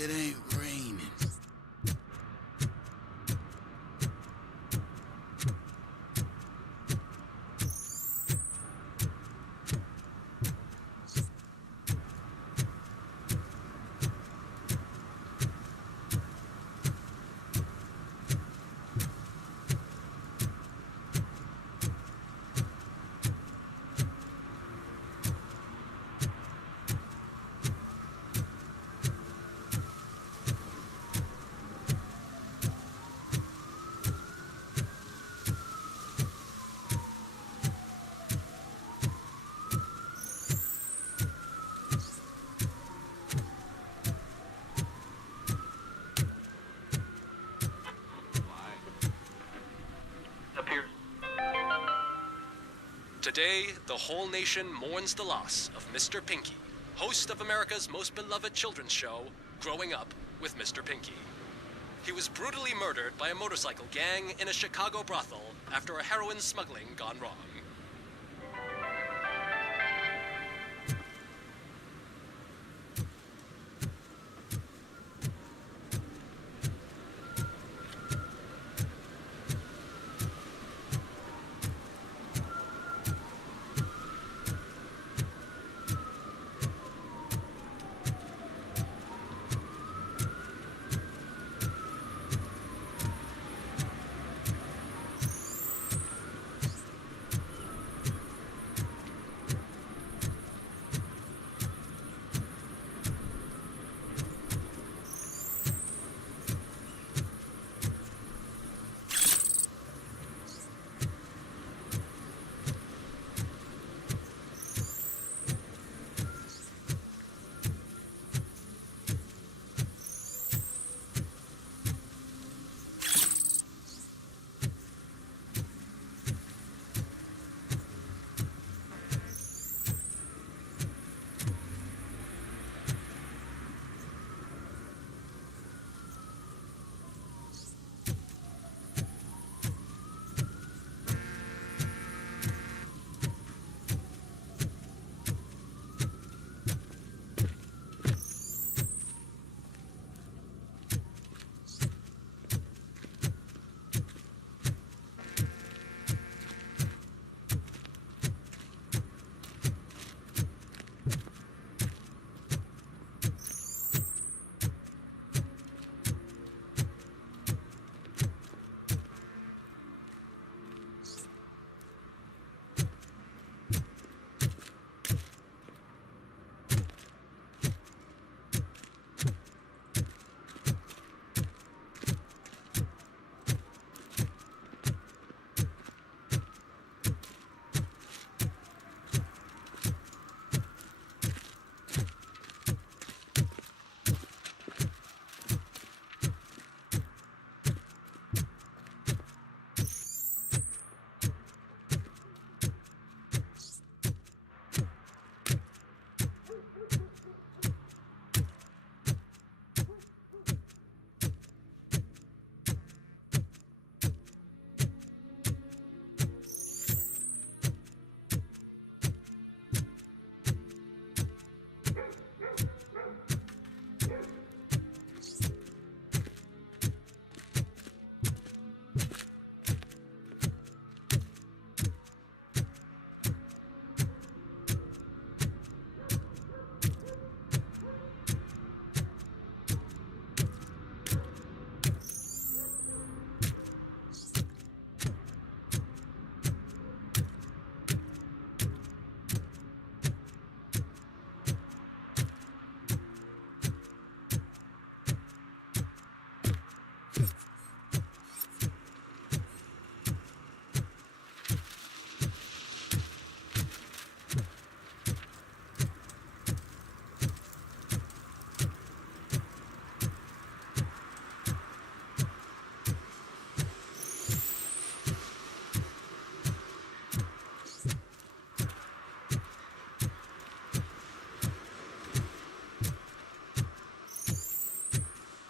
it ain't raining. Today, the whole nation mourns the loss of Mr. Pinky, host of America's most beloved children's show, Growing Up with Mr. Pinky. He was brutally murdered by a motorcycle gang in a Chicago brothel after a heroin smuggling gone wrong.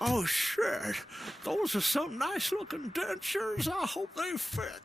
Oh, shit. Those are some nice-looking dentures. I hope they fit.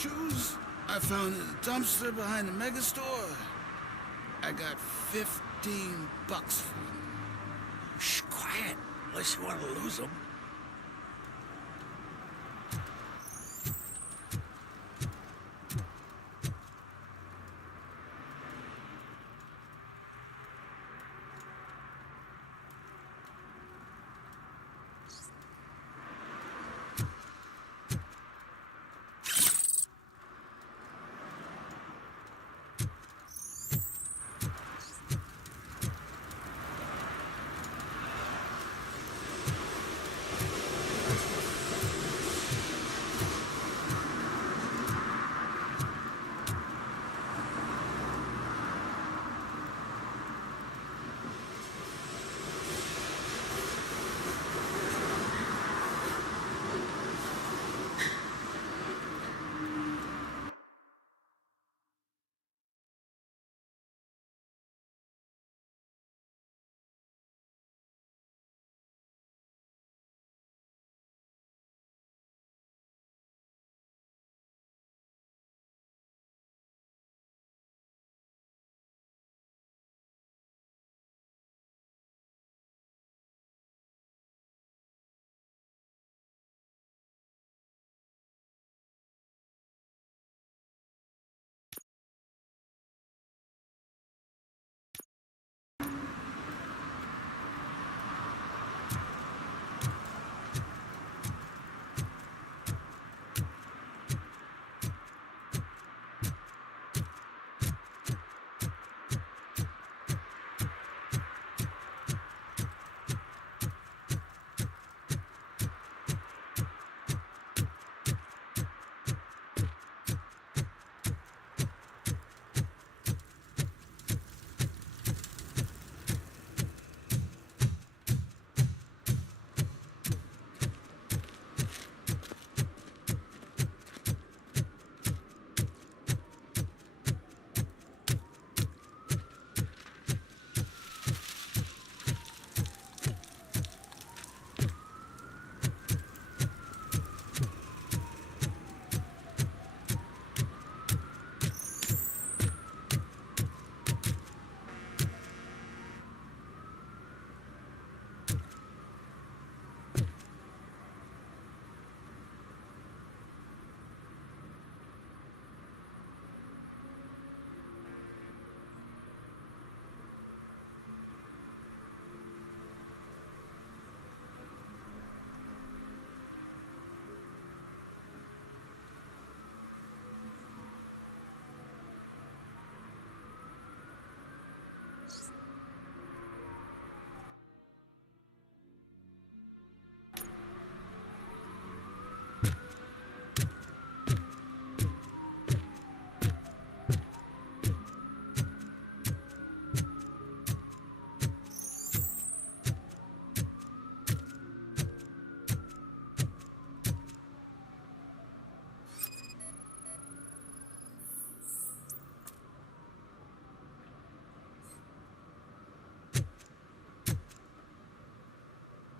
shoes I found in a dumpster behind the mega store. I got $15 for them. Shh, quiet. Unless you want to lose them.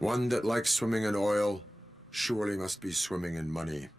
One that likes swimming in oil surely must be swimming in money.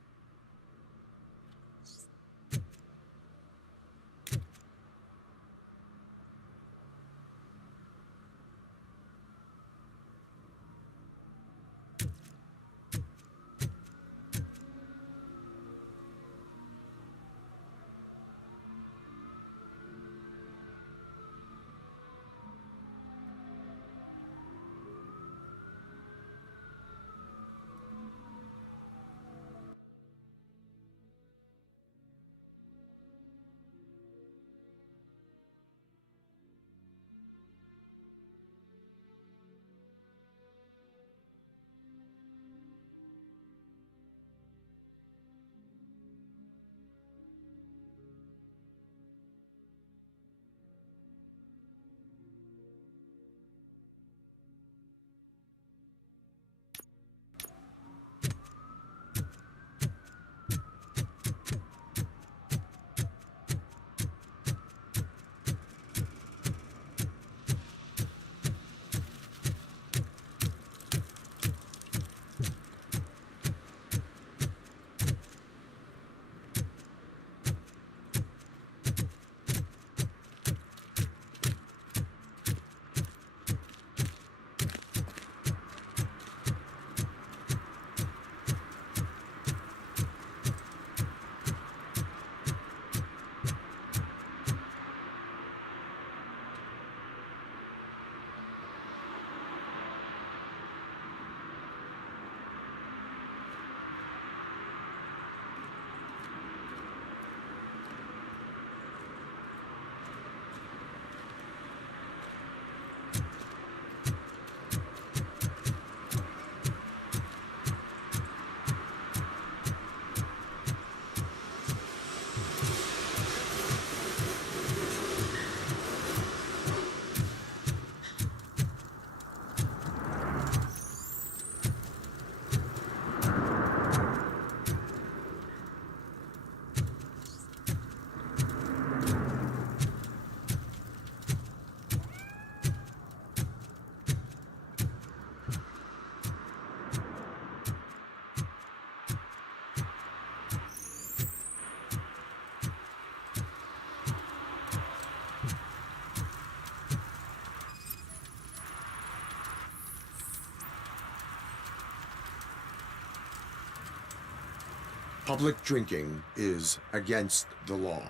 Public drinking is against the law.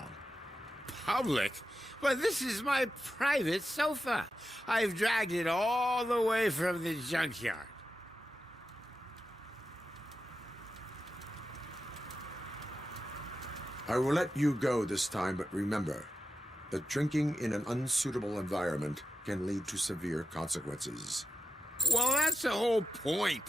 Public? But this is my private sofa. I've dragged it all the way from the junkyard. I will let you go this time, but remember that drinking in an unsuitable environment can lead to severe consequences. Well, that's the whole point.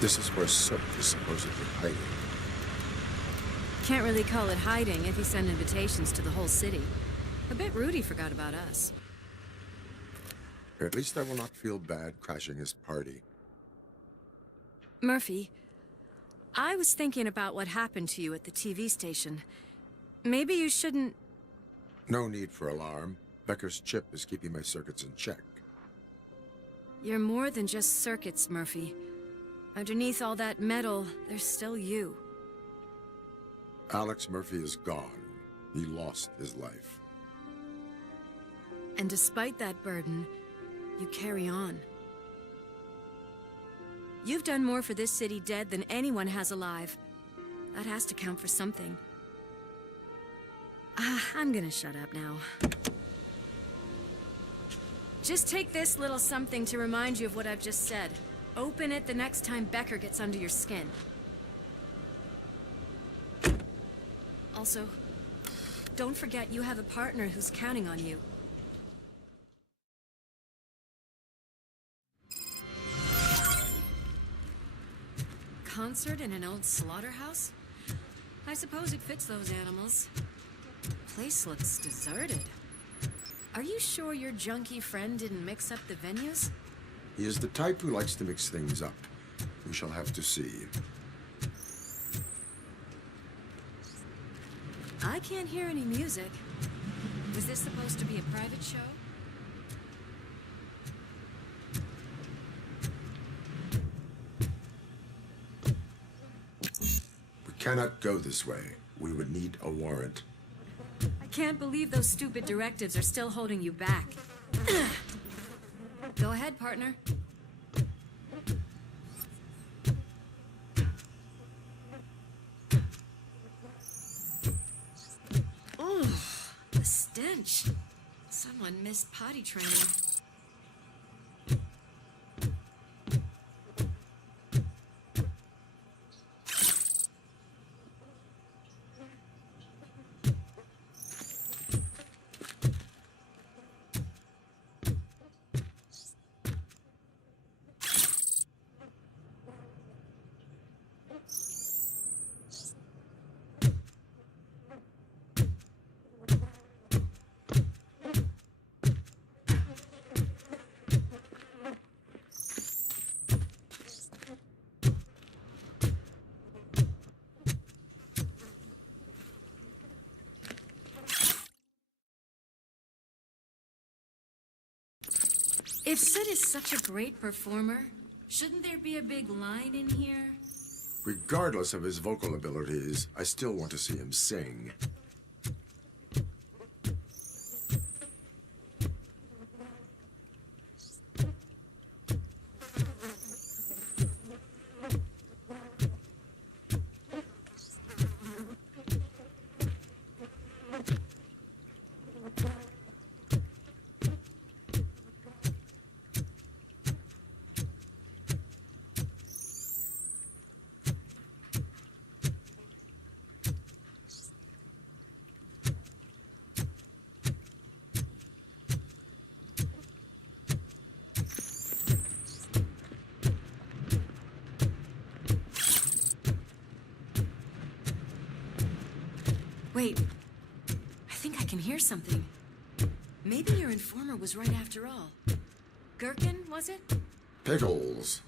This is where Soap is supposedly hiding. Can't really call it hiding if you send invitations to the whole city. A bit rude he forgot about us. At least I will not feel bad crashing his party. Murphy, I was thinking about what happened to you at the TV station. Maybe you shouldn't... No need for alarm. Becker's chip is keeping my circuits in check. You're more than just circuits, Murphy. Underneath all that metal, there's still you. Alex Murphy is gone. He lost his life. And despite that burden, you carry on. You've done more for this city dead than anyone has alive. That has to count for something. I'm gonna shut up now. Just take this little something to remind you of what I've just said. Open it the next time Becker gets under your skin. Also, don't forget you have a partner who's counting on you. Concert in an old slaughterhouse? I suppose it fits those animals. Place looks deserted. Are you sure your junkie friend didn't mix up the venues? He is the type who likes to mix things up. We shall have to see. I can't hear any music. Was this supposed to be a private show? We cannot go this way. We would need a warrant. I can't believe those stupid directives are still holding you back. Go ahead, partner. Ooh, the stench. Someone missed potty training. If Sid is such a great performer, shouldn't there be a big line in here? Regardless of his vocal abilities, I still want to see him sing. Wait, I think I can hear something. Maybe your informer was right after all. Gherkin, was it? Pickles.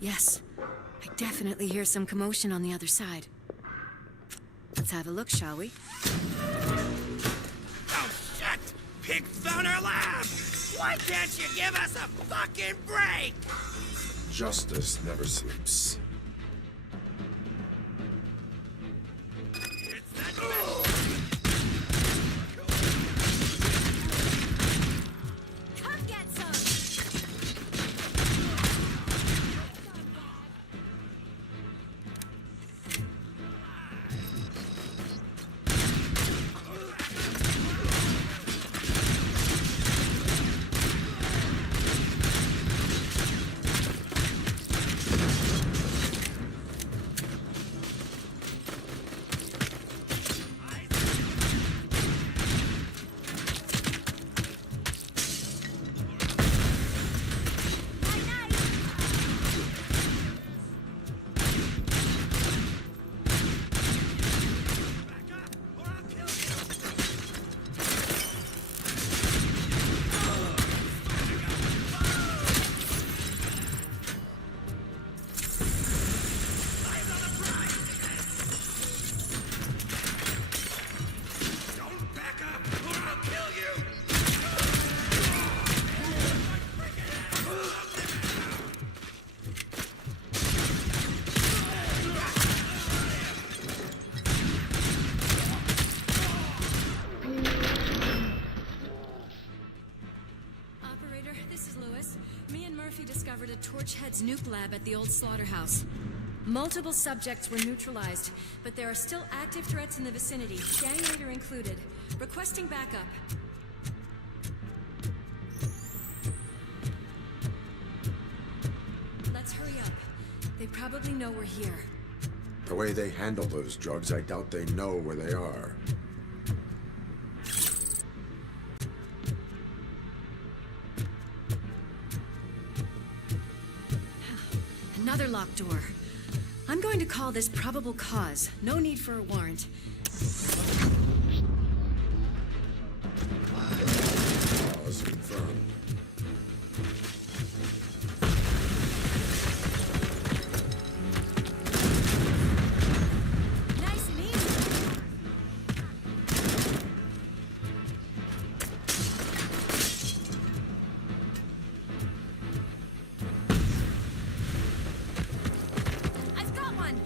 Yes, I definitely hear some commotion on the other side. Let's have a look, shall we? Oh, shit! Pig found our lab! Why can't you give us a fucking break? Justice never sleeps. Come get some! Torchhead's nuke lab at the old slaughterhouse. Multiple subjects were neutralized, but there are still active threats in the vicinity, gang leader included. Requesting backup. Let's hurry up. They probably know we're here. The way they handle those drugs, I doubt they know where they are. Another locked door. I'm going to call this probable cause. No need for a warrant. Cause confirmed. Nice and easy. I've got one.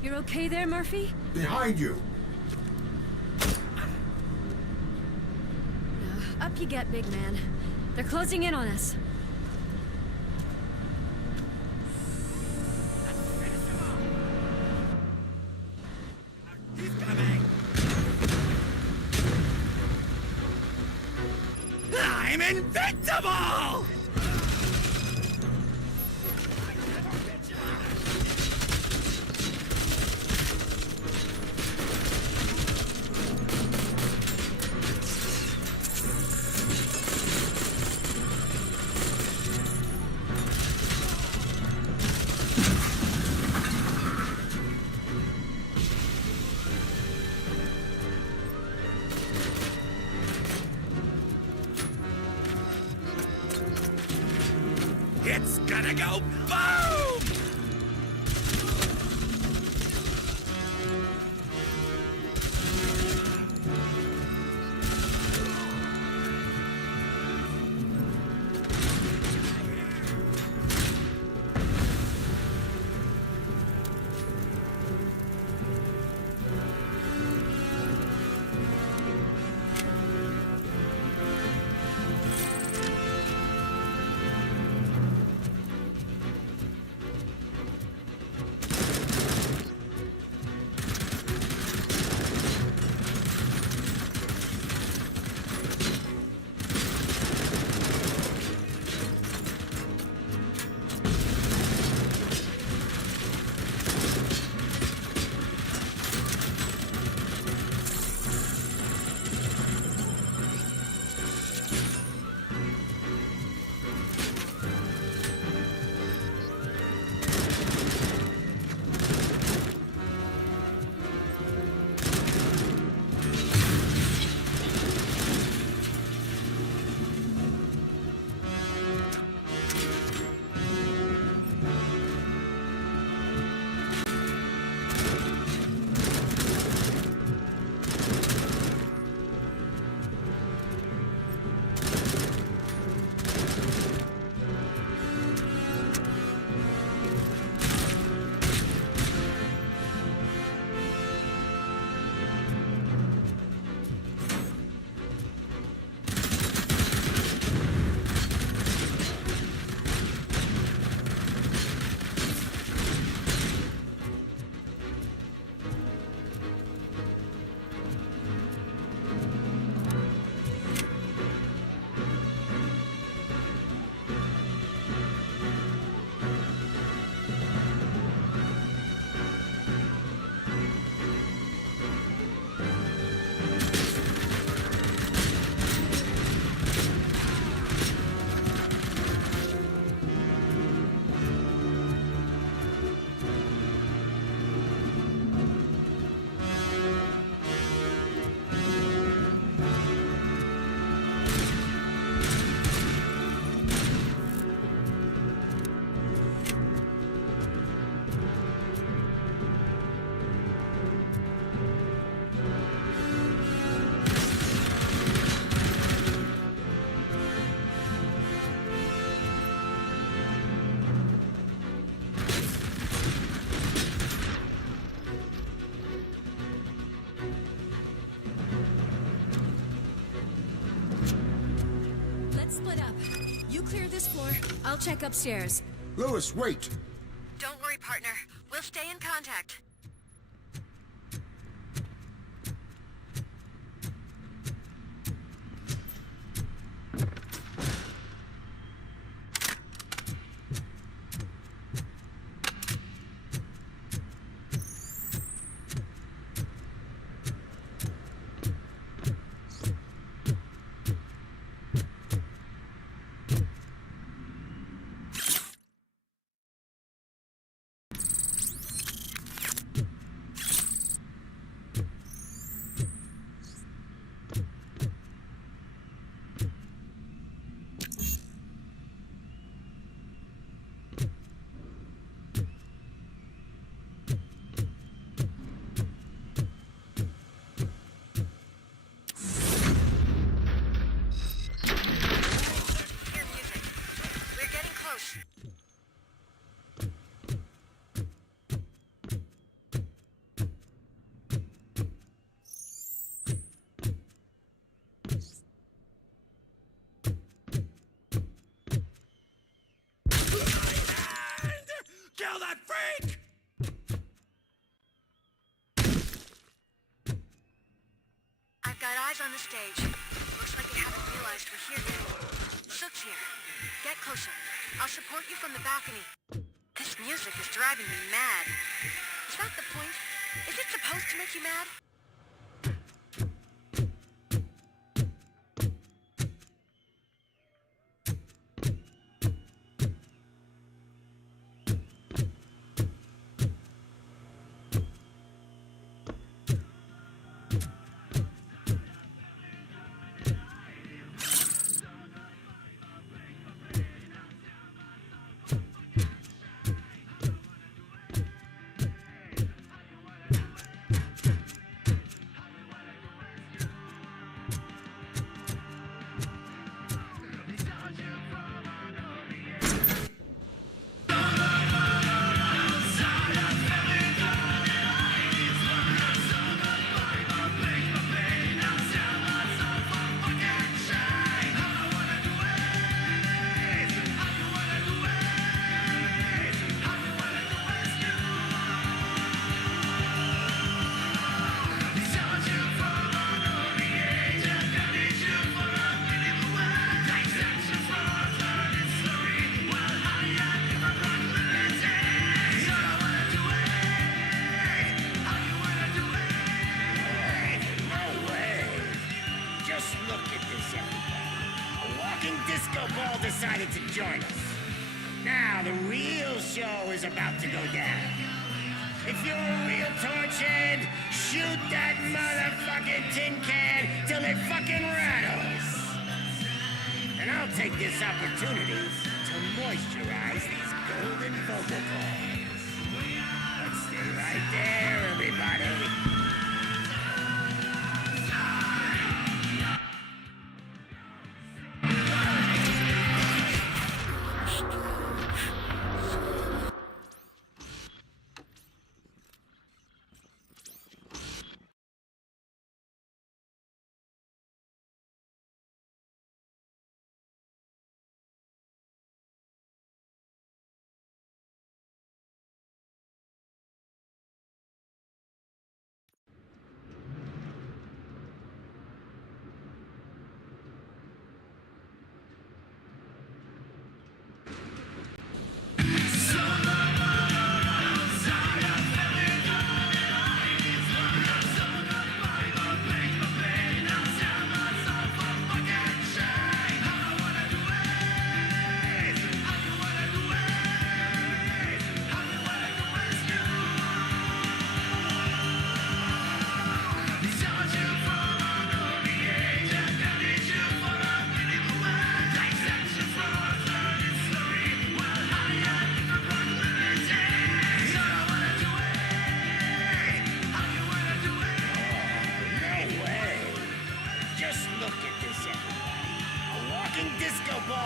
You're okay there, Murphy? Behind you! Up you get, big man. They're closing in on us. He's coming! I'm invincible! It's gonna go boom! Clear this floor. I'll check upstairs. Lewis, wait! Don't worry, partner. We'll stay in contact. Wait! I've got eyes on the stage. Looks like they haven't realized we're here yet. Sook's here. Get closer. I'll support you from the balcony. This music is driving me mad. Is that the point? Is it supposed to make you mad? Decided to join us. Now the real show is about to go down. If you're a real torchhead, shoot that motherfucking tin can till it fucking rattles. And I'll take this opportunity to moisturize these golden vocal cords. Let's stay right there, everybody.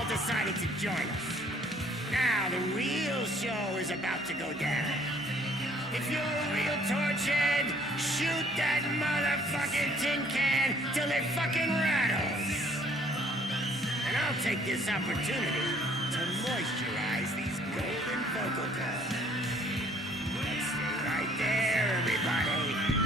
Decided to join us. Now the real show is about to go down. If you're a real torchhead, shoot that motherfucking tin can till it fucking rattles. And I'll take this opportunity to moisturize these golden vocal cords. Let's stay right there, everybody.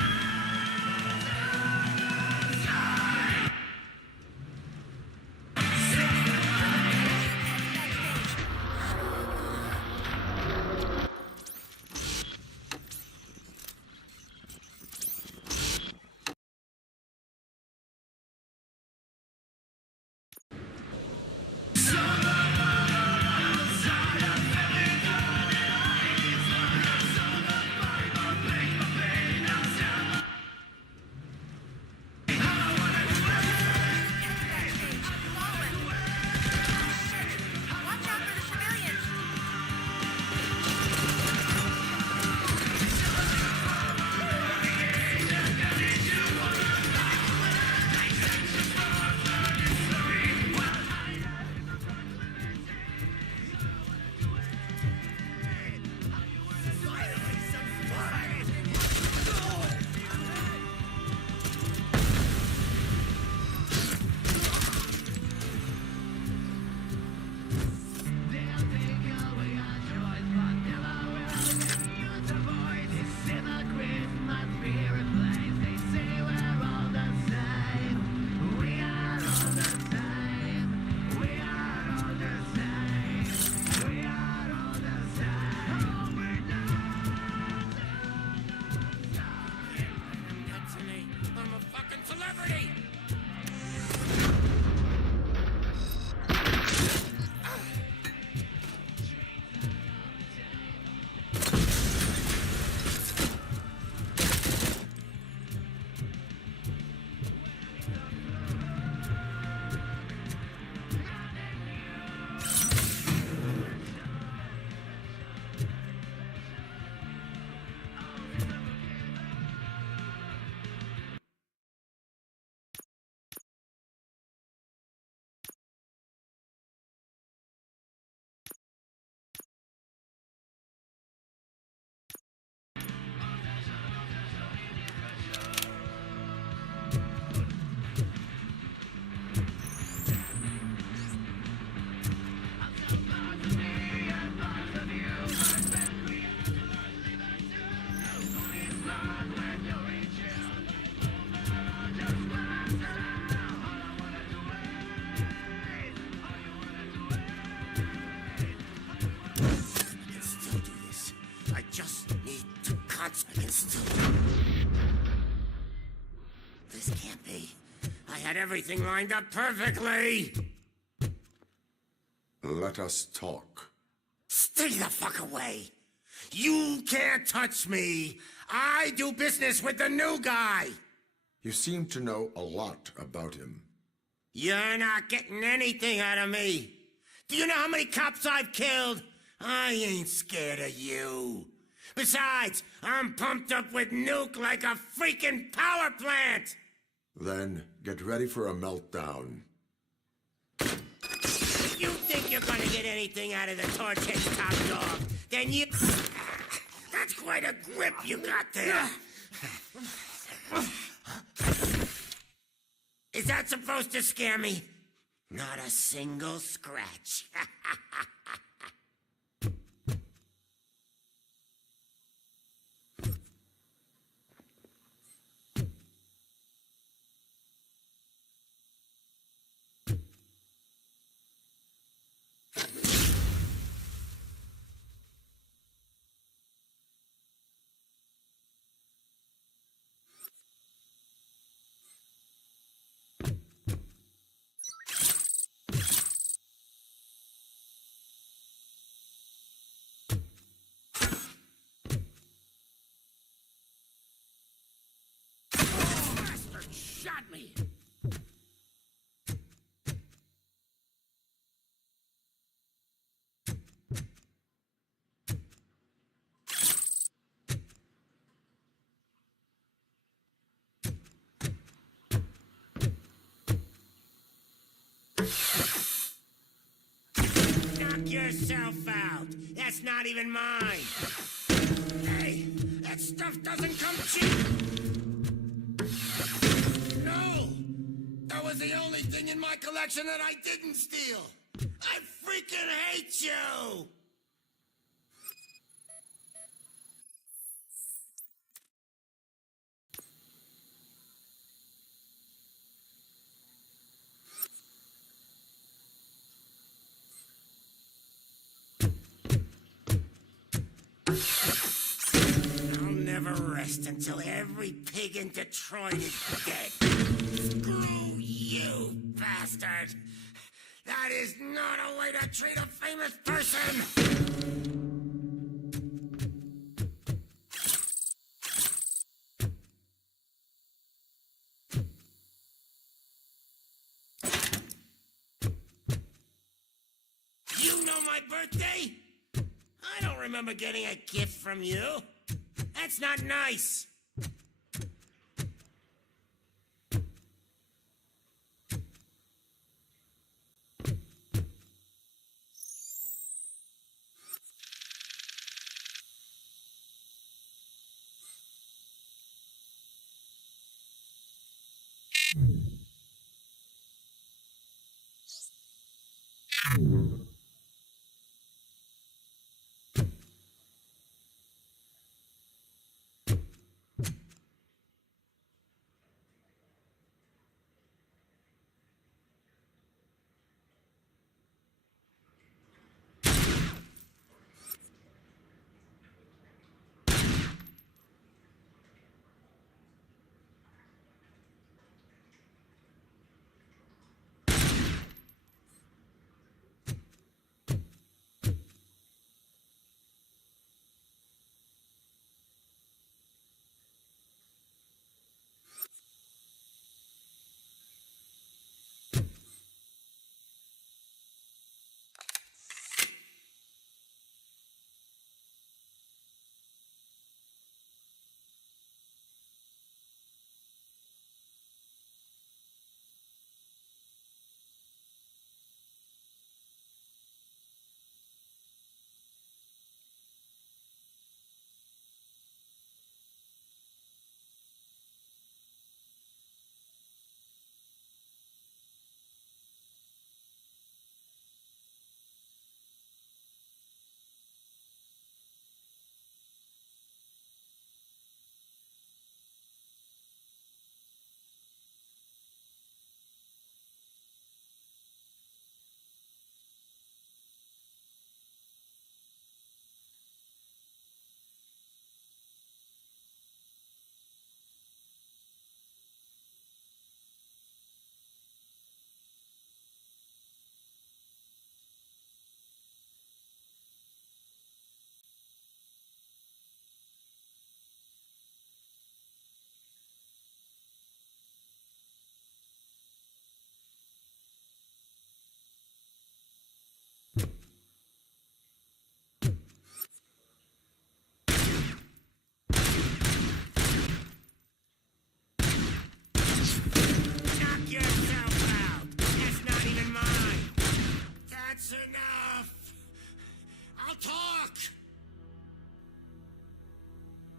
nuts. I can still... This can't be. I had everything lined up perfectly. Let us talk. Stay the fuck away. You can't touch me. I do business with the new guy. You seem to know a lot about him. You're not getting anything out of me. Do you know how many cops I've killed? I ain't scared of you. Besides, I'm pumped up with nuke like a freaking power plant. Then get ready for a meltdown. If you think you're gonna get anything out of the Torchhead's top dog, then you... That's quite a grip you got there. Is that supposed to scare me? Not a single scratch. Shot me! Knock yourself out! That's not even mine! Hey, that stuff doesn't come cheap! No! That was the only thing in my collection that I didn't steal! I freaking hate you! I'll never rest until every pig in Detroit is dead. Screw you, bastard! That is not a way to treat a famous person! You know my birthday? I don't remember getting a gift from you. That's not nice.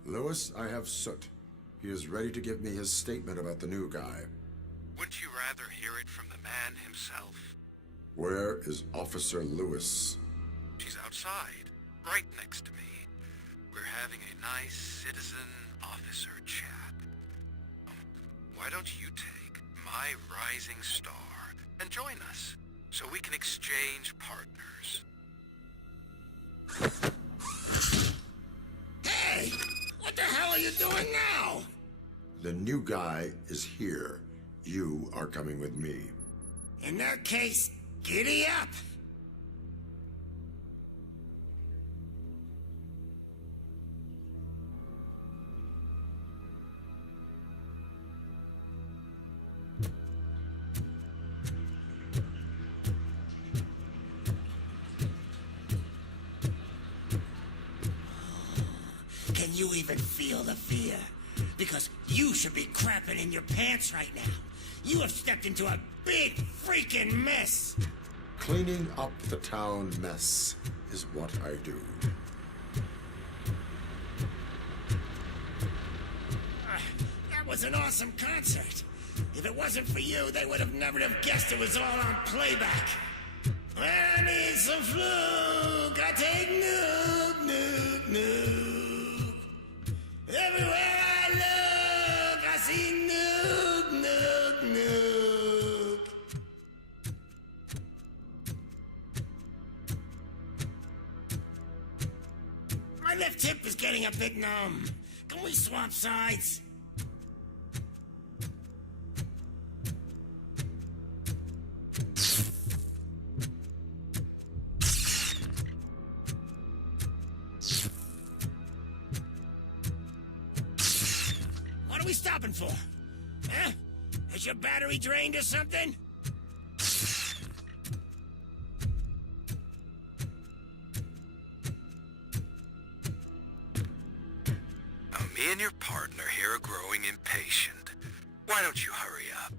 Lewis, I have Soot. He is ready to give me his statement about the new guy. Wouldn't you rather hear it from the man himself? Where is Officer Lewis? She's outside, right next to me. We're having a nice citizen-officer chat. Why don't you take my rising star and join us, so we can exchange partners? Hey! What the hell are you doing now? The new guy is here. You are coming with me. In that case, giddy up! Can you even feel the fear? Because you should be crapping in your pants right now. You have stepped into a big freaking mess. Cleaning up the town mess is what I do. That was an awesome concert. If it wasn't for you, they would have never have guessed it was all on playback. When I need some fluke, I take Noop, Noop, Noop. Everywhere I look, I see Noop, Noop, Noop. My left hip is getting a bit numb. Can we swap sides? What are we stopping for? Huh? Is your battery drained or something? Now, me and your partner here are growing impatient. Why don't you hurry up?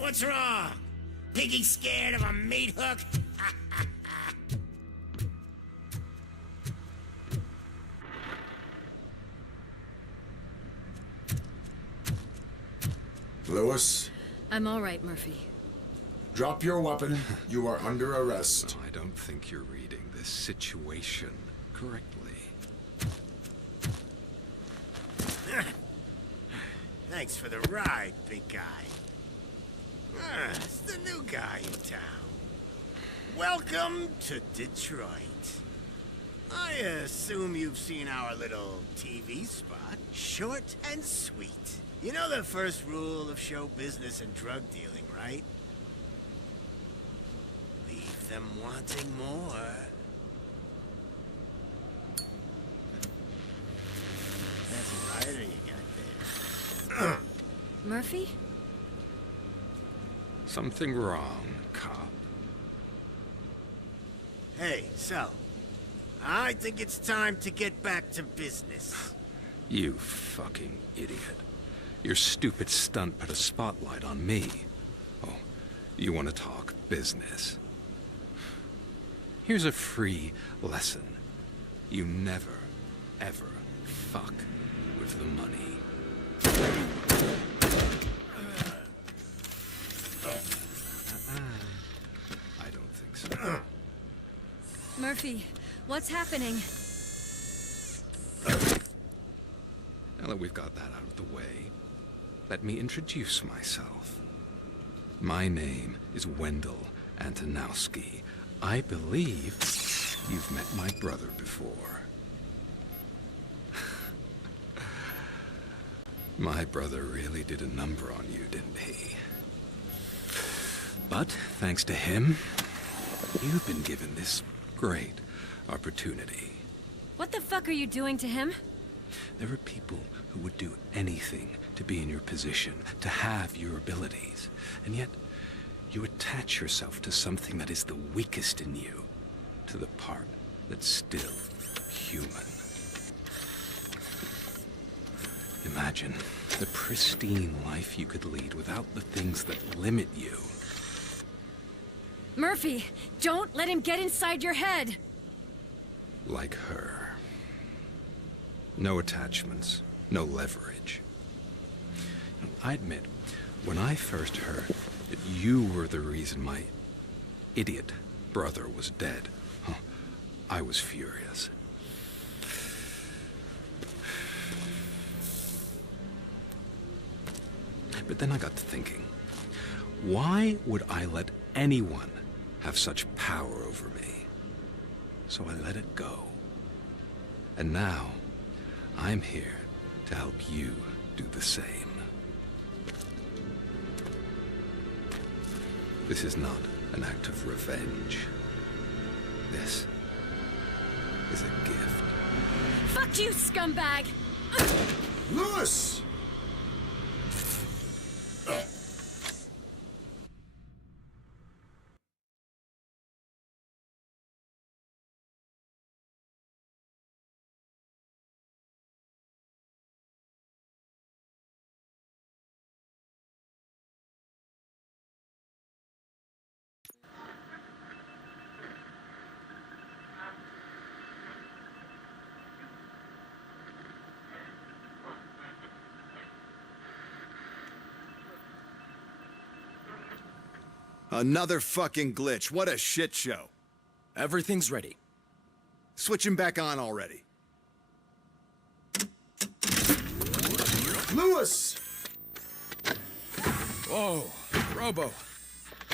What's wrong? Piggy scared of a meat hook? Lewis, I'm all right, Murphy. drop your weapon. You are under arrest. I don't think you're reading this situation correctly. Thanks for the ride, big guy. It's the new guy in town. Welcome to Detroit. I assume you've seen our little TV spot. Short and sweet. You know the first rule of show business and drug dealing, right? Leave them wanting more. That's a rider you got there. Murphy? Something wrong, cop. Hey, so, I think it's time to get back to business. You fucking idiot. Your stupid stunt put a spotlight on me. Oh, you want to talk business? Here's a free lesson. You never, ever fuck with the money. I don't think so. Murphy, what's happening? Now that we've got that out of the way, let me introduce myself. My name is Wendell Antonowski. I believe you've met my brother before. My brother really did a number on you, didn't he? But thanks to him, you've been given this great opportunity. What the fuck are you doing to him? There are people who would do anything to be in your position, to have your abilities. And yet, you attach yourself to something that is the weakest in you, to the part that's still human. Imagine the pristine life you could lead without the things that limit you. Murphy, don't let him get inside your head! Like her. No attachments, no leverage. I admit, when I first heard that you were the reason my idiot brother was dead, I was furious. But then I got to thinking, why would I let anyone have such power over me? So I let it go. And now, I'm here to help you do the same. This is not an act of revenge. This is a gift. Fuck you, scumbag! Lewis! Another fucking glitch. What a shit show. Everything's ready. Switch him back on already. Lewis! Whoa, Robo.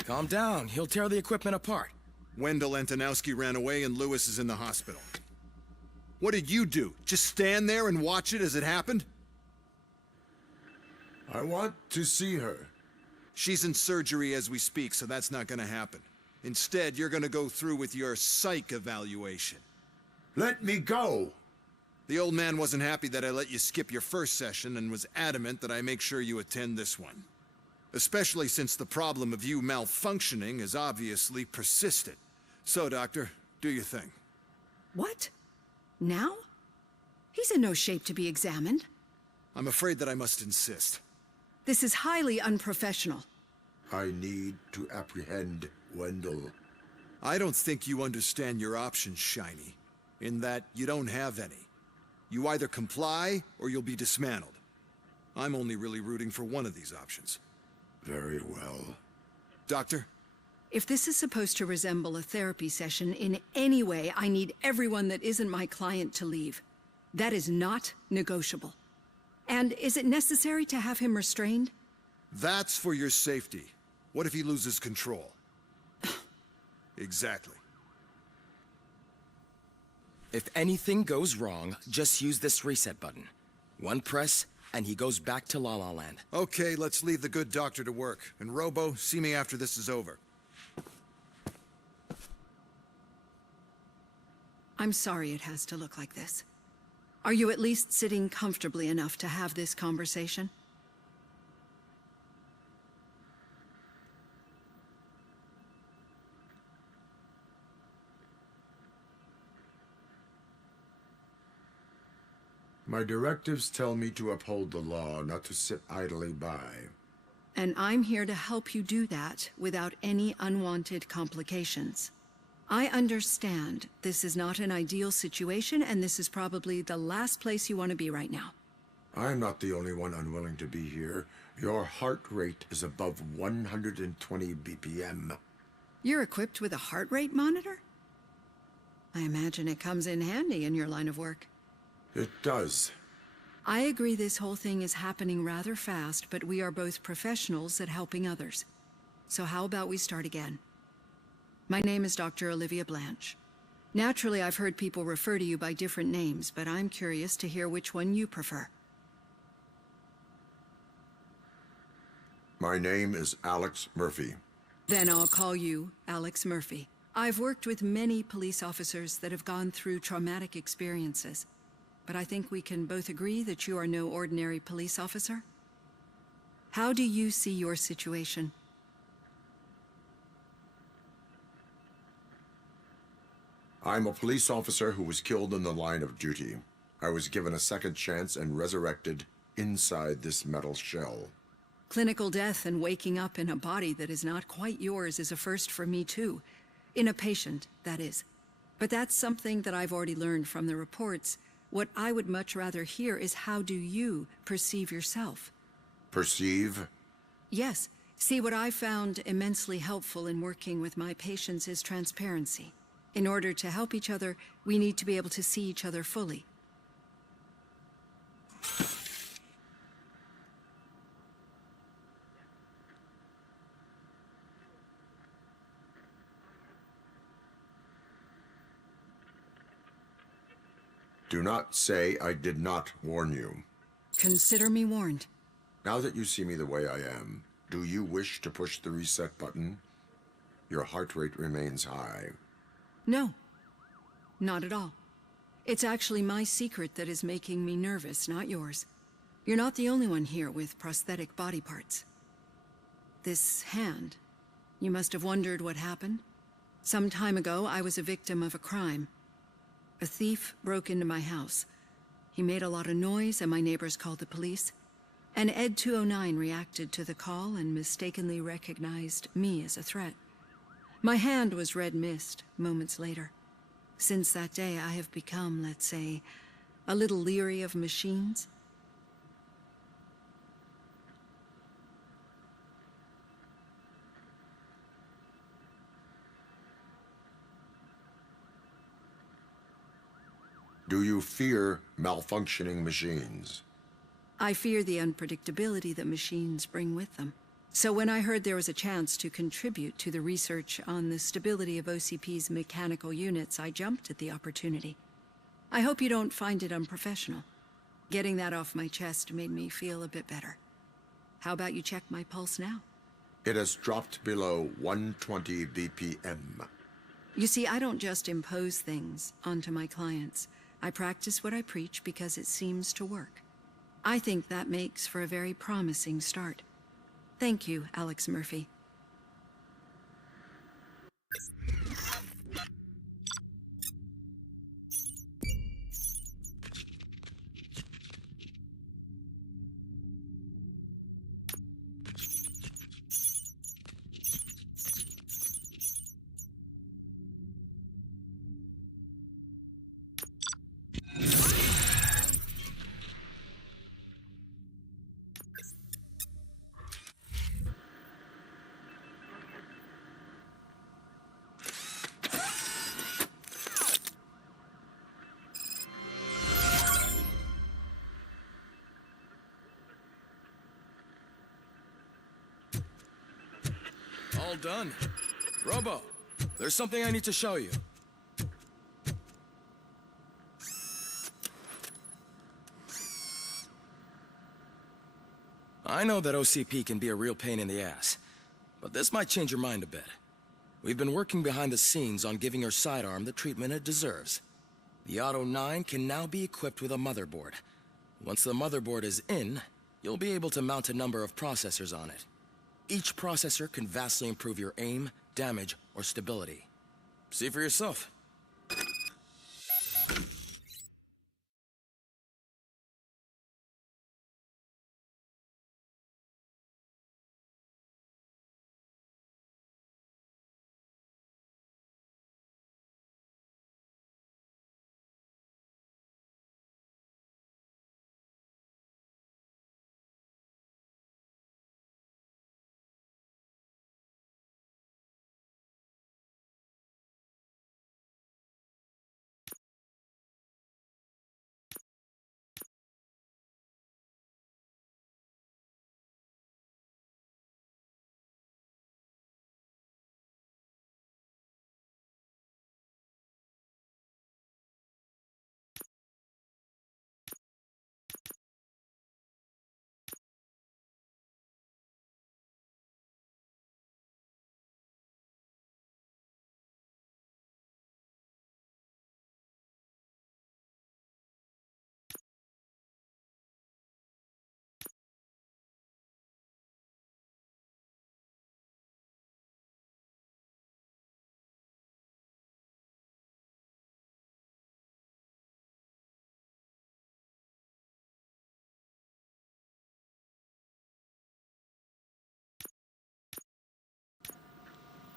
Calm down. He'll tear the equipment apart. Wendell Antonowski ran away and Lewis is in the hospital. What did you do? Just stand there and watch it as it happened? I want to see her. She's in surgery as we speak, so that's not gonna happen. Instead, you're gonna go through with your psych evaluation. Let me go! The old man wasn't happy that I let you skip your first session and was adamant that I make sure you attend this one. Especially since the problem of you malfunctioning is obviously persistent. So, Doctor, do your thing. What? Now? He's in no shape to be examined. I'm afraid that I must insist. This is highly unprofessional. I need to apprehend Wendell. I don't think you understand your options, Shiny, in that you don't have any. You either comply or you'll be dismantled. I'm only really rooting for one of these options. Very well. Doctor? If this is supposed to resemble a therapy session in any way, I need everyone that isn't my client to leave. That is not negotiable. And is it necessary to have him restrained? That's for your safety. What if he loses control? Exactly. If anything goes wrong, just use this reset button. One press, and he goes back to La La Land. Okay, let's leave the good doctor to work. And Robo, see me after this is over. I'm sorry it has to look like this. Are you at least sitting comfortably enough to have this conversation? My directives tell me to uphold the law, not to sit idly by. And I'm here to help you do that without any unwanted complications. I understand this is not an ideal situation, and this is probably the last place you want to be right now. I'm not the only one unwilling to be here. Your heart rate is above 120 BPM. You're equipped with a heart rate monitor? I imagine it comes in handy in your line of work. It does. I agree this whole thing is happening rather fast, but we are both professionals at helping others. So how about we start again? My name is Dr. Olivia Blanche. Naturally, I've heard people refer to you by different names, but I'm curious to hear which one you prefer. My name is Alex Murphy. Then I'll call you Alex Murphy. I've worked with many police officers that have gone through traumatic experiences, but I think we can both agree that you are no ordinary police officer. How do you see your situation? I'm a police officer who was killed in the line of duty. I was given a second chance and resurrected inside this metal shell. Clinical death and waking up in a body that is not quite yours is a first for me, too. In a patient, that is. But that's something that I've already learned from the reports. What I would much rather hear is how do you perceive yourself? Perceive? Yes. See, what I found immensely helpful in working with my patients is transparency. In order to help each other, we need to be able to see each other fully. Do not say I did not warn you. Consider me warned. Now that you see me the way I am, do you wish to push the reset button? Your heart rate remains high. No, not at all. It's actually my secret that is making me nervous, not yours. You're not the only one here with prosthetic body parts. This hand, you must have wondered what happened. Some time ago, I was a victim of a crime. A thief broke into my house. He made a lot of noise and my neighbors called the police. And Ed 209 reacted to the call and mistakenly recognized me as a threat. My hand was red mist moments later. Since that day, I have become, let's say, a little leery of machines. Do you fear malfunctioning machines? I fear the unpredictability that machines bring with them. So when I heard there was a chance to contribute to the research on the stability of OCP's mechanical units, I jumped at the opportunity. I hope you don't find it unprofessional. Getting that off my chest made me feel a bit better. How about you check my pulse now? It has dropped below 120 BPM. You see, I don't just impose things onto my clients. I practice what I preach because it seems to work. I think that makes for a very promising start. Thank you, Alex Murphy. All done. Robo, there's something I need to show you. I know that OCP can be a real pain in the ass, but this might change your mind a bit. We've been working behind the scenes on giving your sidearm the treatment it deserves. The Auto 9 can now be equipped with a motherboard. Once the motherboard is in, you'll be able to mount a number of processors on it. Each processor can vastly improve your aim, damage, or stability. See for yourself.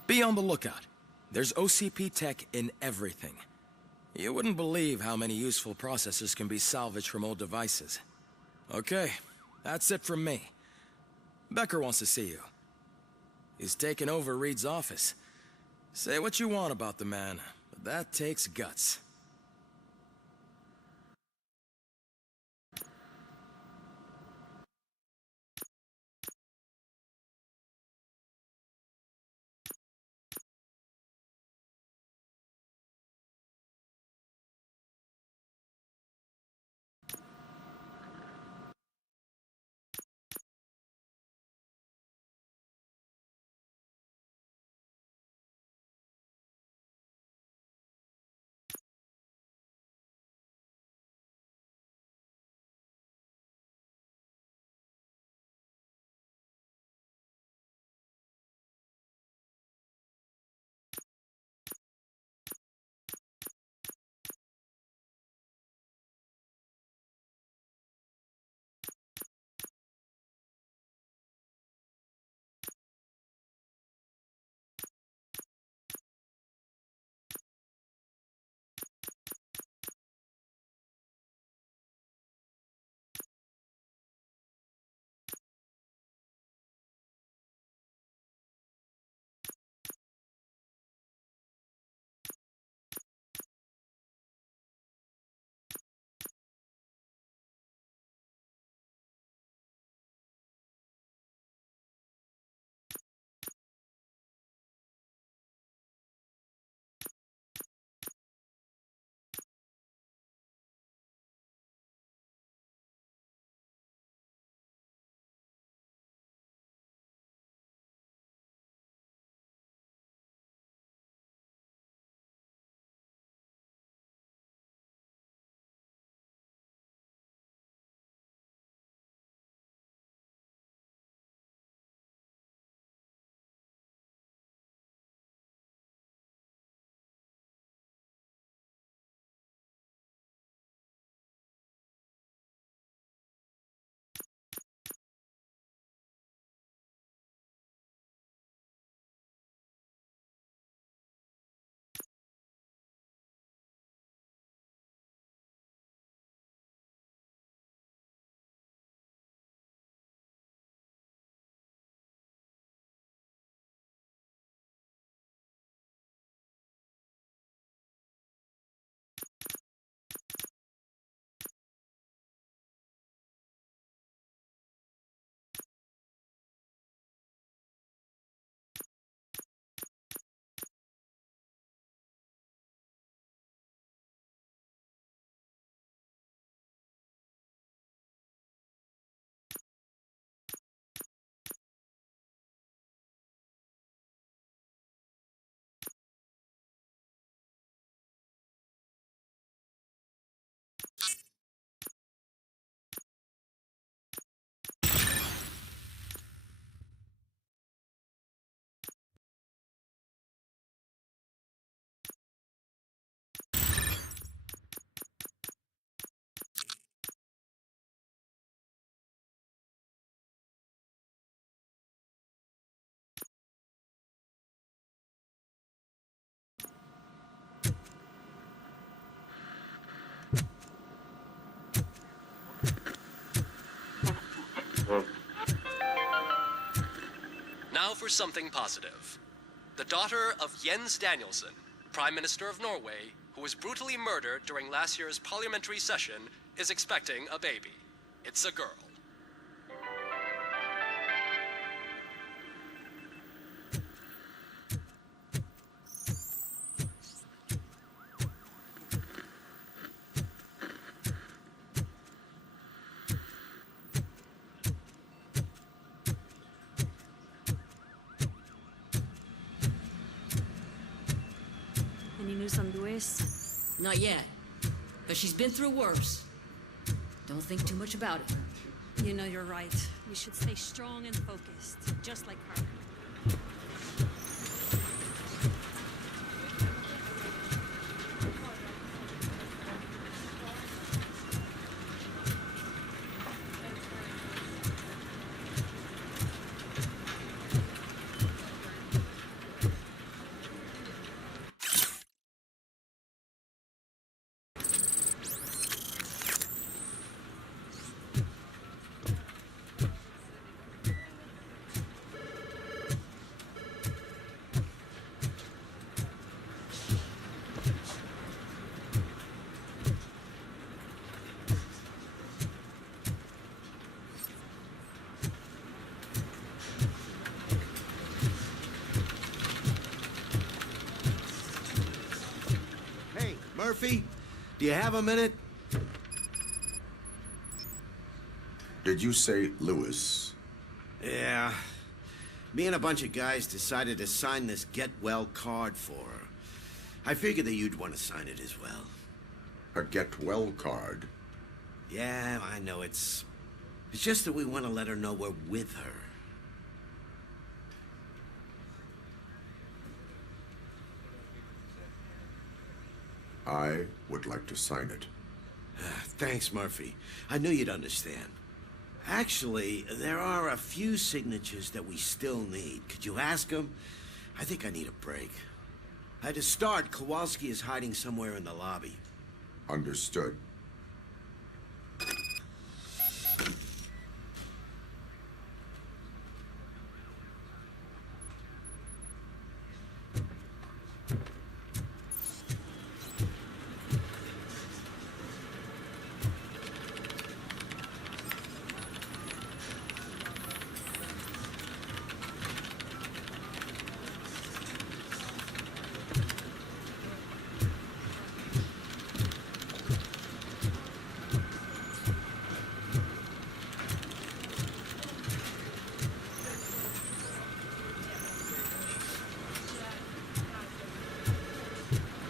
Be on the lookout. There's OCP tech in everything. You wouldn't believe how many useful processors can be salvaged from old devices. Okay, that's it from me. Becker wants to see you. He's taken over Reed's office. Say what you want about the man, but that takes guts. Now for something positive. The daughter of Jens Danielson, Prime Minister of Norway, who was brutally murdered during last year's parliamentary session, is expecting a baby. It's a girl. Any news on Luis? Not yet. But she's been through worse. Don't think too much about it. You know you're right. We should stay strong and focused, just like her. Murphy? Do you have a minute? Did you say Lewis? Yeah. Me and a bunch of guys decided to sign this get well card for her. I figured that you'd want to sign it as well. A get well card? Yeah, I know it's just that we want to let her know we're with her. I would like to sign it. Thanks, Murphy. I knew you'd understand. Actually, there are a few signatures that we still need. Could you ask him? I think I need a break. To start, Kowalski is hiding somewhere in the lobby. Understood.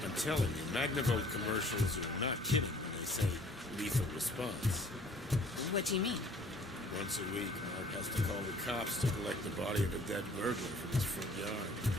I'm telling you, Magnavolt commercials are not kidding when they say lethal response. What do you mean? Once a week, Mark has to call the cops to collect the body of a dead burglar from his front yard.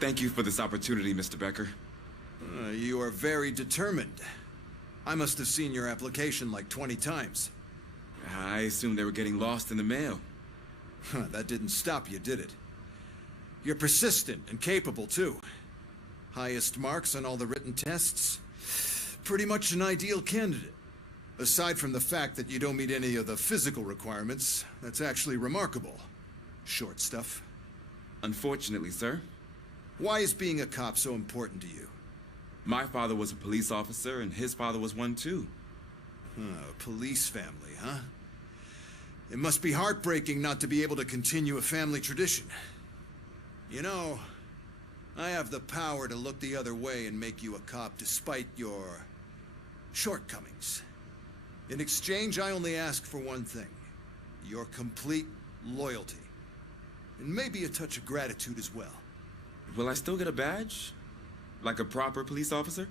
Thank you for this opportunity, Mr. Becker. You are very determined. I must have seen your application like 20 times. I assumed they were getting lost in the mail. That didn't stop you, did it? You're persistent and capable, too. Highest marks on all the written tests. Pretty much an ideal candidate. Aside from the fact that you don't meet any of the physical requirements, that's actually remarkable. Short stuff. Unfortunately, sir. Why is being a cop so important to you? My father was a police officer, and his father was one, too. A police family, huh? It must be heartbreaking not to be able to continue a family tradition. You know, I have the power to look the other way and make you a cop despite your shortcomings. In exchange, I only ask for one thing. Your complete loyalty. And maybe a touch of gratitude as well. Will I still get a badge? Like a proper police officer?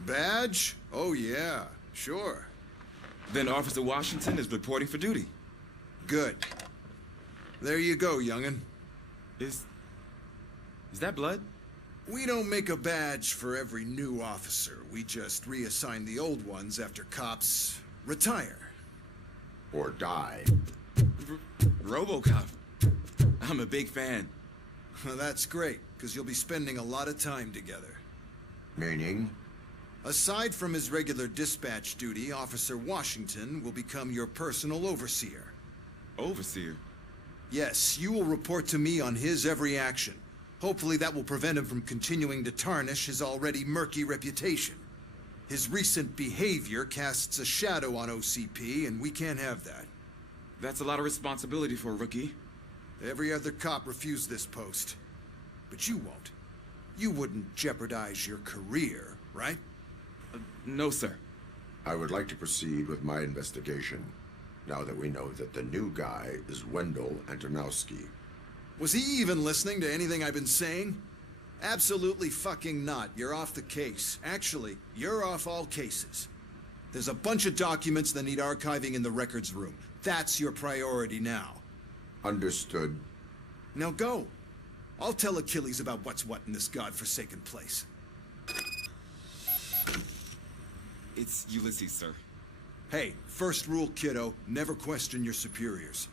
Badge? Oh yeah, sure. Then Officer Washington is reporting for duty. Good. There you go, young'un. Is that blood? We don't make a badge for every new officer. We just reassign the old ones after cops retire. Or die. RoboCop. I'm a big fan. That's great, because you'll be spending a lot of time together. Meaning? Aside from his regular dispatch duty, Officer Washington will become your personal overseer. Overseer? Yes, you will report to me on his every action. Hopefully that will prevent him from continuing to tarnish his already murky reputation. His recent behavior casts a shadow on OCP, and we can't have that. That's a lot of responsibility for a rookie. Every other cop refused this post. But you won't. You wouldn't jeopardize your career, right? No, sir. I would like to proceed with my investigation, now that we know that the new guy is Wendell Antonowski. Was he even listening to anything I've been saying? Absolutely fucking not. You're off the case. Actually, you're off all cases. There's a bunch of documents that need archiving in the records room. That's your priority now. Understood. Now go. I'll tell Achilles about what's what in this godforsaken place. It's Ulysses, sir. Hey, first rule, kiddo, never question your superiors.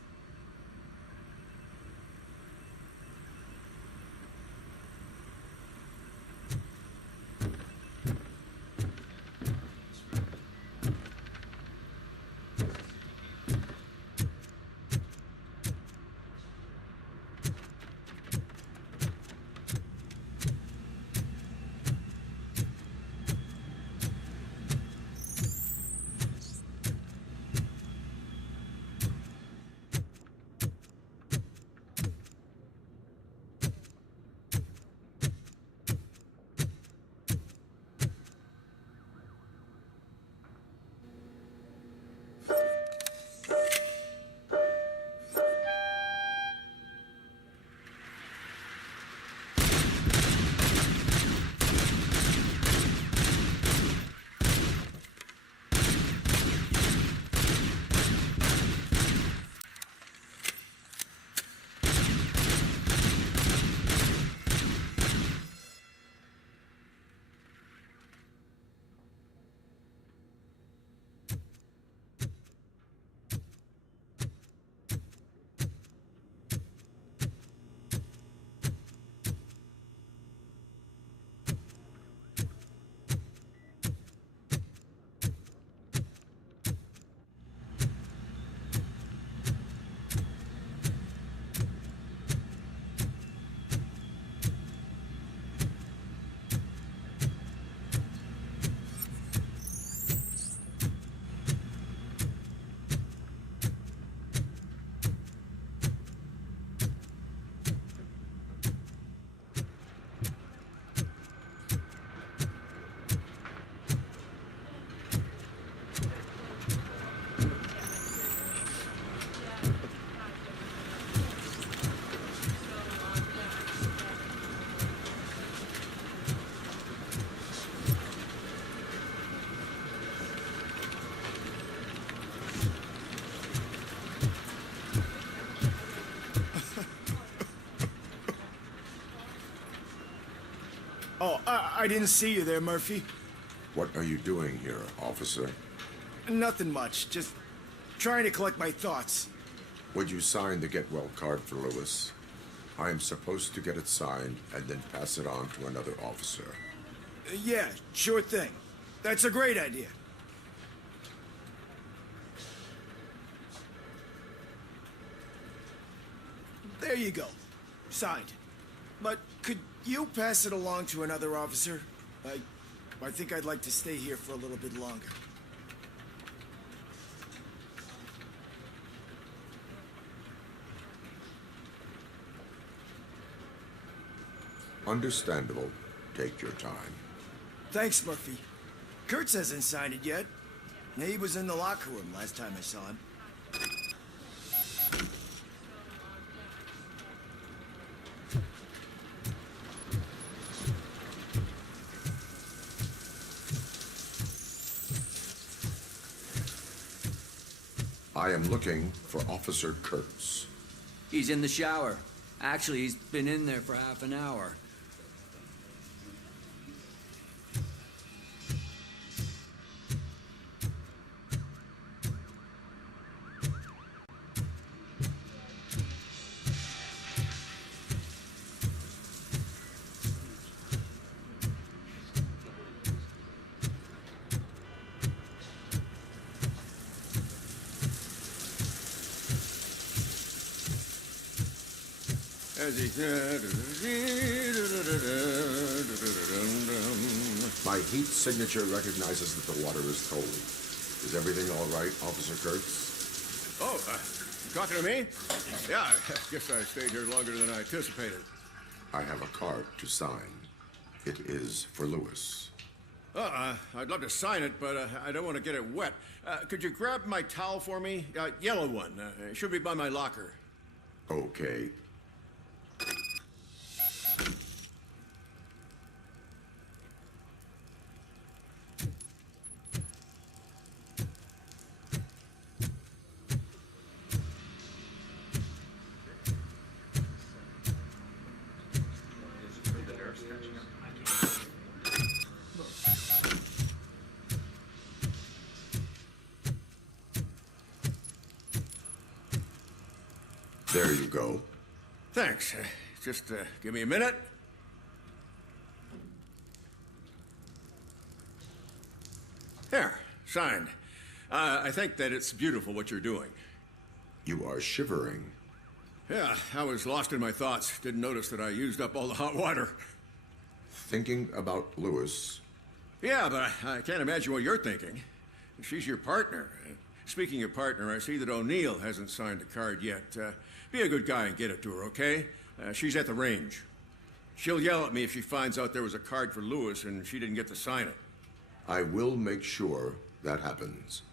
Oh, I didn't see you there, Murphy. What are you doing here, officer? Nothing much. Just trying to collect my thoughts. Would you sign the get well card for Lewis? I am supposed to get it signed and then pass it on to another officer. Yeah, sure thing. That's a great idea. There you go. Signed. But could you pass it along to another officer? I think I'd like to stay here for a little bit longer. Understandable. Take your time. Thanks, Murphy. Kurtz hasn't signed it yet. He was in the locker room last time I saw him. I am looking for Officer Kurtz. He's in the shower. Actually, he's been in there for half an hour. My heat signature recognizes that the water is cold. Is everything all right, Officer Kurtz? Oh, talking to me? Yeah, I guess I stayed here longer than I anticipated. I have a card to sign. It is for Lewis. I'd love to sign it, but I don't want to get it wet. Could you grab my towel for me? Yellow one. It should be by my locker. Okay. There you go. Thanks. Just give me a minute. There, signed. I think that it's beautiful what you're doing. You are shivering. Yeah, I was lost in my thoughts. Didn't notice that I used up all the hot water. Thinking about Lewis. Yeah, but I can't imagine what you're thinking. She's your partner. Speaking of partner, I see that O'Neill hasn't signed a card yet. Be a good guy and get it to her, okay? She's at the range. She'll yell at me if she finds out there was a card for Lewis and she didn't get to sign it. I will make sure that happens.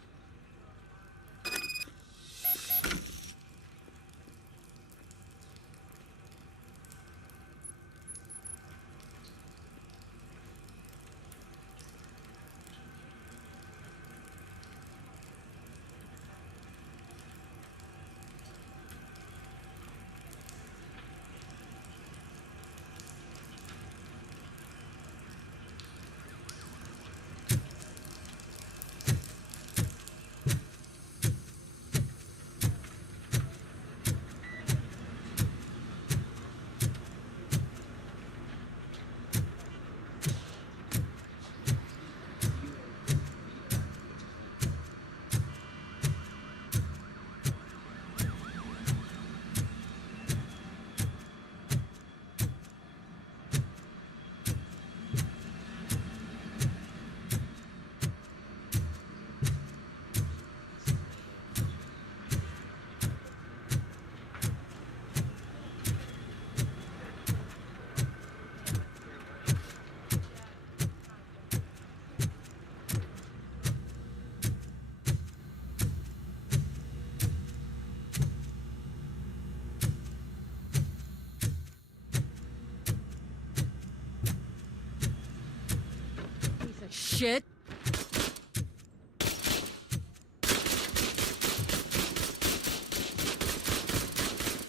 Shit.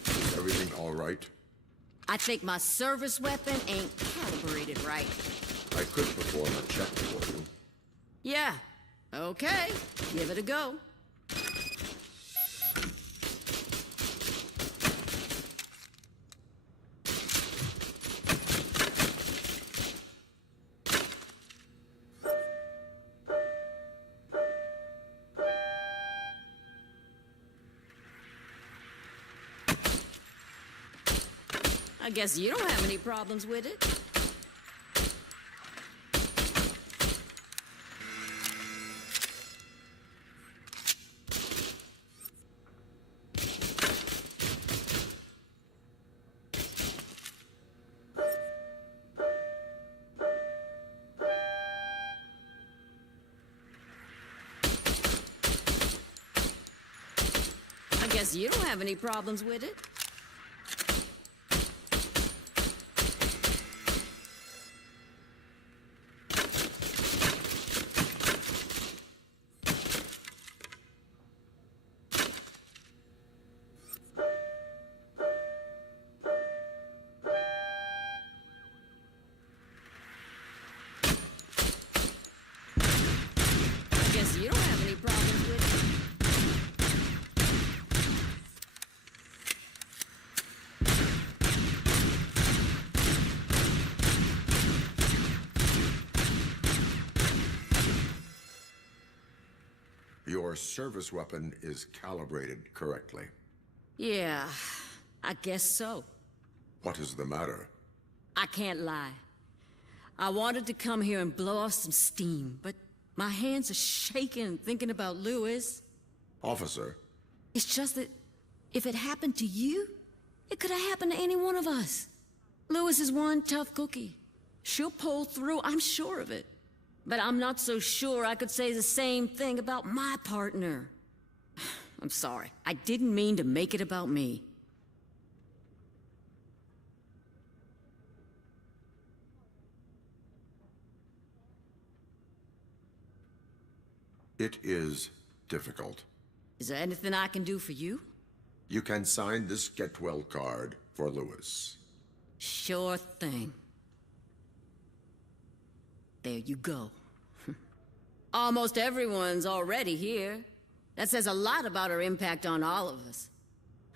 Is everything all right? I think my service weapon ain't calibrated right. I could perform a check for you. Yeah. Okay. Give it a go. I guess you don't have any problems with it. I guess you don't have any problems with it. You don't have any problems with it. Your service weapon is calibrated correctly. Yeah, I guess so. What is the matter? I can't lie. I wanted to come here and blow off some steam, but my hands are shaking thinking about Lewis. Officer. It's just that if it happened to you, it could have happened to any one of us. Lewis is one tough cookie. She'll pull through, I'm sure of it. But I'm not so sure I could say the same thing about my partner. I'm sorry. I didn't mean to make it about me. It is difficult. Is there anything I can do for you? You can sign this get well card for Lewis. Sure thing. There you go. Almost everyone's already here. That says a lot about her impact on all of us.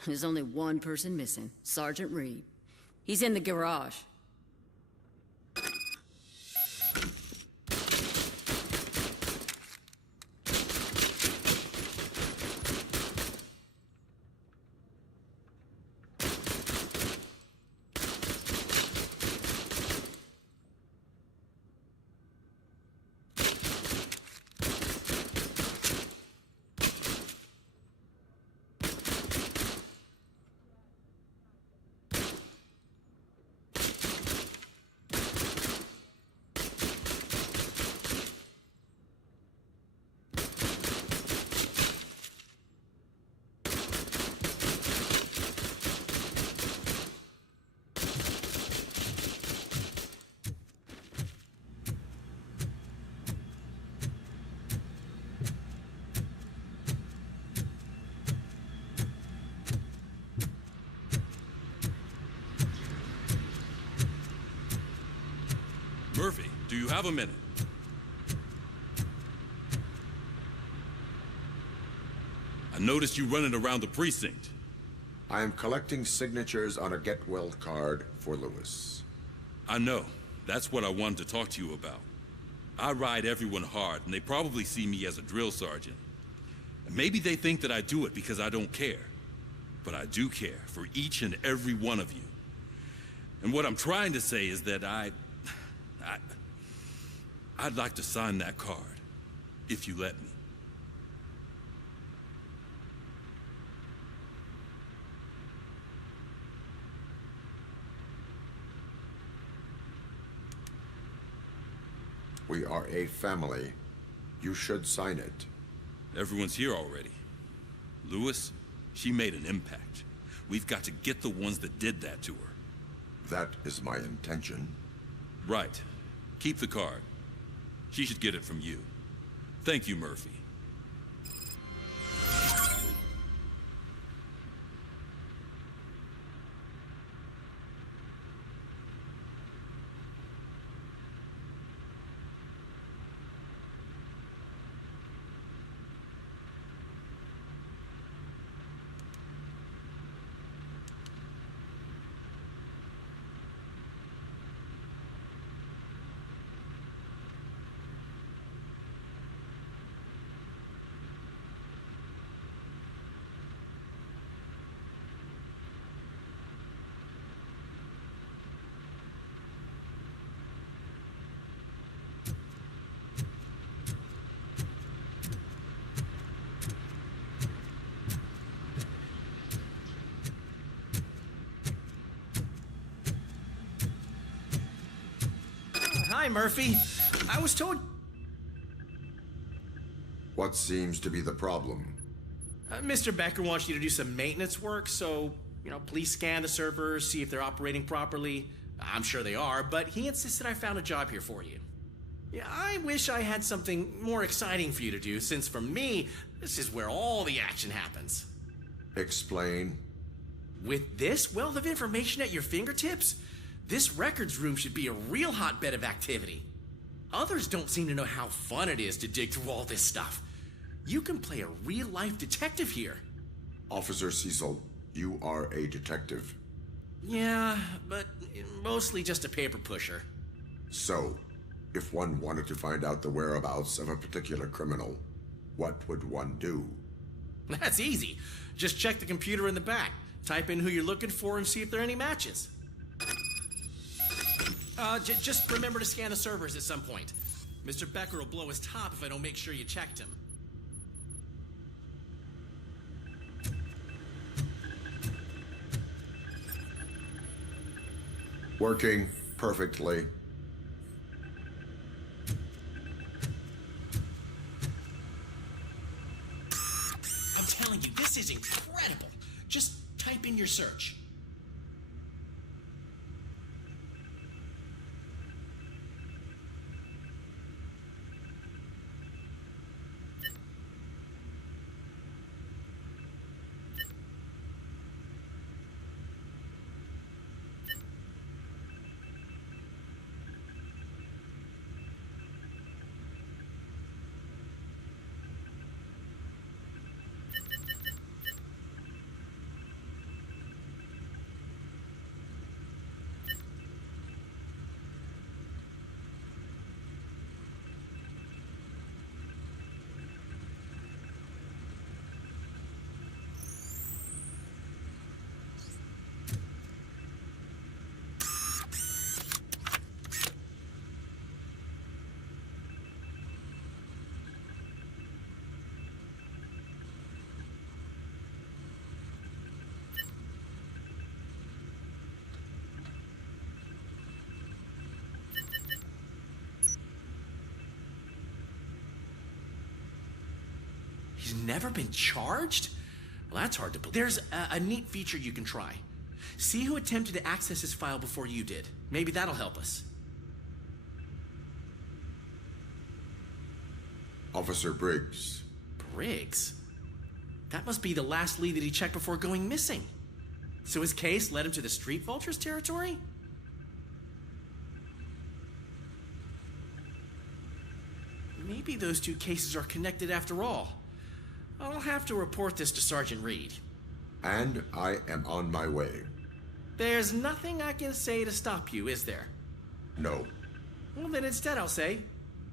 There's only one person missing, Sergeant Reed. He's in the garage. Murphy, do you have a minute? I noticed you running around the precinct. I am collecting signatures on a get well card for Lewis. I know. That's what I wanted to talk to you about. I ride everyone hard, and they probably see me as a drill sergeant. And maybe they think that I do it because I don't care. But I do care for each and every one of you. And what I'm trying to say is that I'd like to sign that card, if you let me. We are a family. You should sign it. Everyone's here already. Lewis, she made an impact. We've got to get the ones that did that to her. That is my intention. Right. Keep the card. She should get it from you. Thank you, Murphy. Hi, Murphy. I was told... What seems to be the problem? Mr. Becker wants you to do some maintenance work, so, please scan the servers, see if they're operating properly. I'm sure they are, but he insisted I found a job here for you. Yeah, I wish I had something more exciting for you to do, since for me, this is where all the action happens. Explain. With this wealth of information at your fingertips, this records room should be a real hotbed of activity. Others don't seem to know how fun it is to dig through all this stuff. You can play a real-life detective here. Officer Cecil, you are a detective. Yeah, but mostly just a paper pusher. So, if one wanted to find out the whereabouts of a particular criminal, what would one do? That's easy. Just check the computer in the back, type in who you're looking for, and see if there are any matches. Just remember to scan the servers at some point. Mr. Becker will blow his top if I don't make sure you checked him. Working perfectly. telling you, this is incredible. Just type in your search. He's never been charged? Well, that's hard to believe. There's a neat feature you can try. See who attempted to access his file before you did. Maybe that'll help us. Officer Briggs. Briggs? That must be the last lead that he checked before going missing. So his case led him to the Street Vultures territory? Maybe those two cases are connected after all. I'll have to report this to Sergeant Reed. And I am on my way. There's nothing I can say to stop you, is there? No. Well, then instead I'll say,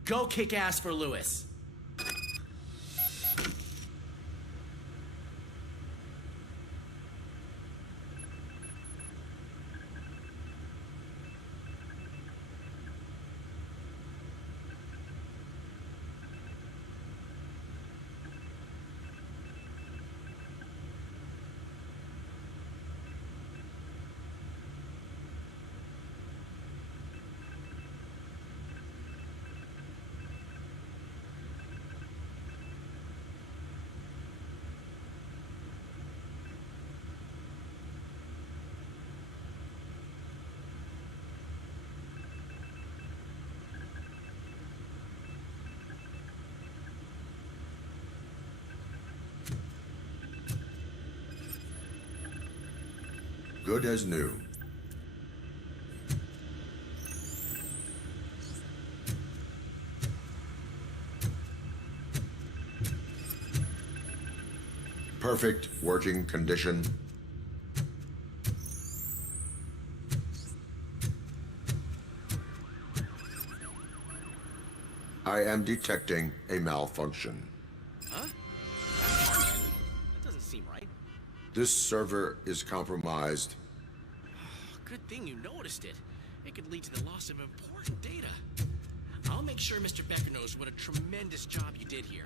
go kick ass for Lewis. Good as new. Perfect working condition. I am detecting a malfunction. Huh? That doesn't seem right. This server is compromised. Good thing you noticed it. It could lead to the loss of important data. I'll make sure Mr. Becker knows what a tremendous job you did here.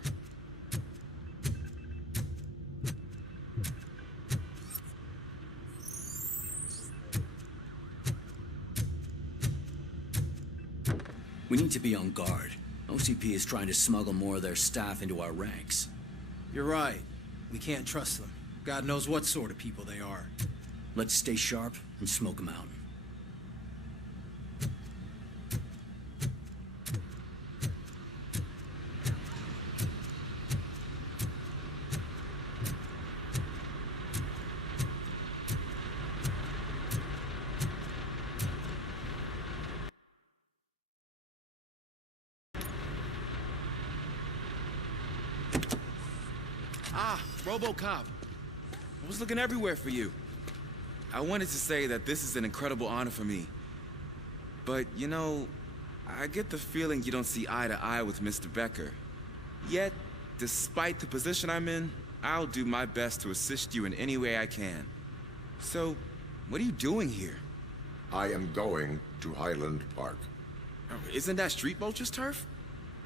We need to be on guard. OCP is trying to smuggle more of their staff into our ranks. You're right. We can't trust them. God knows what sort of people they are. Let's stay sharp and smoke them out. Ah, RoboCop. I was looking everywhere for you. I wanted to say that this is an incredible honor for me. But, you know, I get the feeling you don't see eye to eye with Mr. Becker. Yet, despite the position I'm in, I'll do my best to assist you in any way I can. So, what are you doing here? I am going to Highland Park. Isn't that Street Vulture's turf?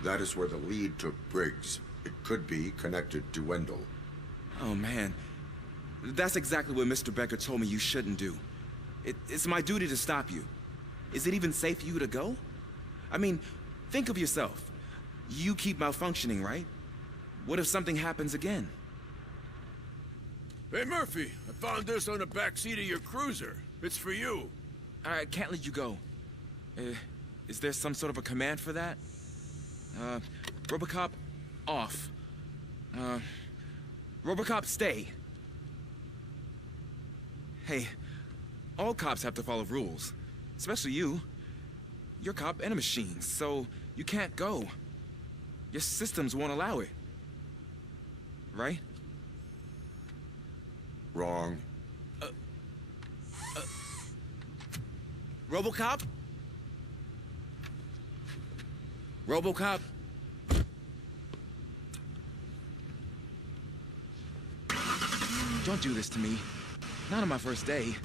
That is where the lead took Briggs. It could be connected to Wendell. Oh, man. That's exactly what Mr. Becker told me you shouldn't do. It's my duty to stop you. Is it even safe for you to go? I mean, think of yourself. You keep malfunctioning, right? What if something happens again? Hey, Murphy, I found this on the back seat of your cruiser. It's for you. I can't let you go. Is there some sort of a command for that? RoboCop, off. RoboCop, stay. Hey, all cops have to follow rules. Especially you. You're a cop and a machine, so you can't go. Your systems won't allow it. Right? Wrong. RoboCop? RoboCop? Don't do this to me. Not on my first day.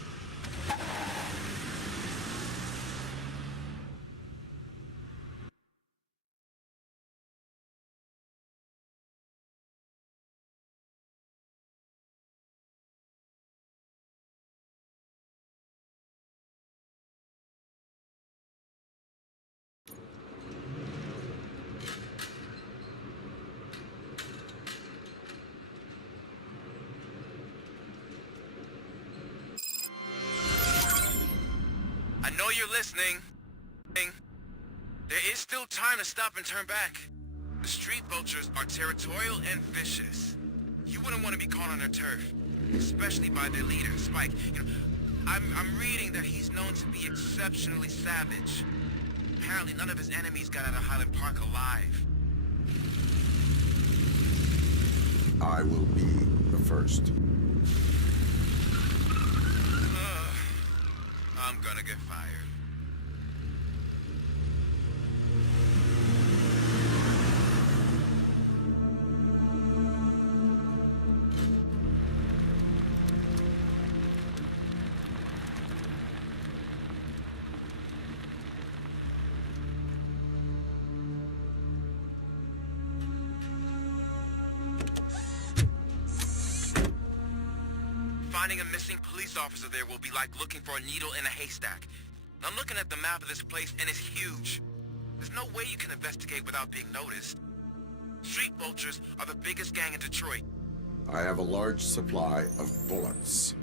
I know you're listening. There is still time to stop and turn back. The street vultures are territorial and vicious. You wouldn't want to be caught on their turf, especially by their leader, Spike. You know, I'm reading that he's known to be exceptionally savage. Apparently none of his enemies got out of Highland Park alive. I will be the first. I'm gonna get fired. Finding a missing police officer there will be like looking for a needle in a haystack. I'm looking at the map of this place, and it's huge. There's no way you can investigate without being noticed. Street vultures are the biggest gang in Detroit. I have a large supply of bullets.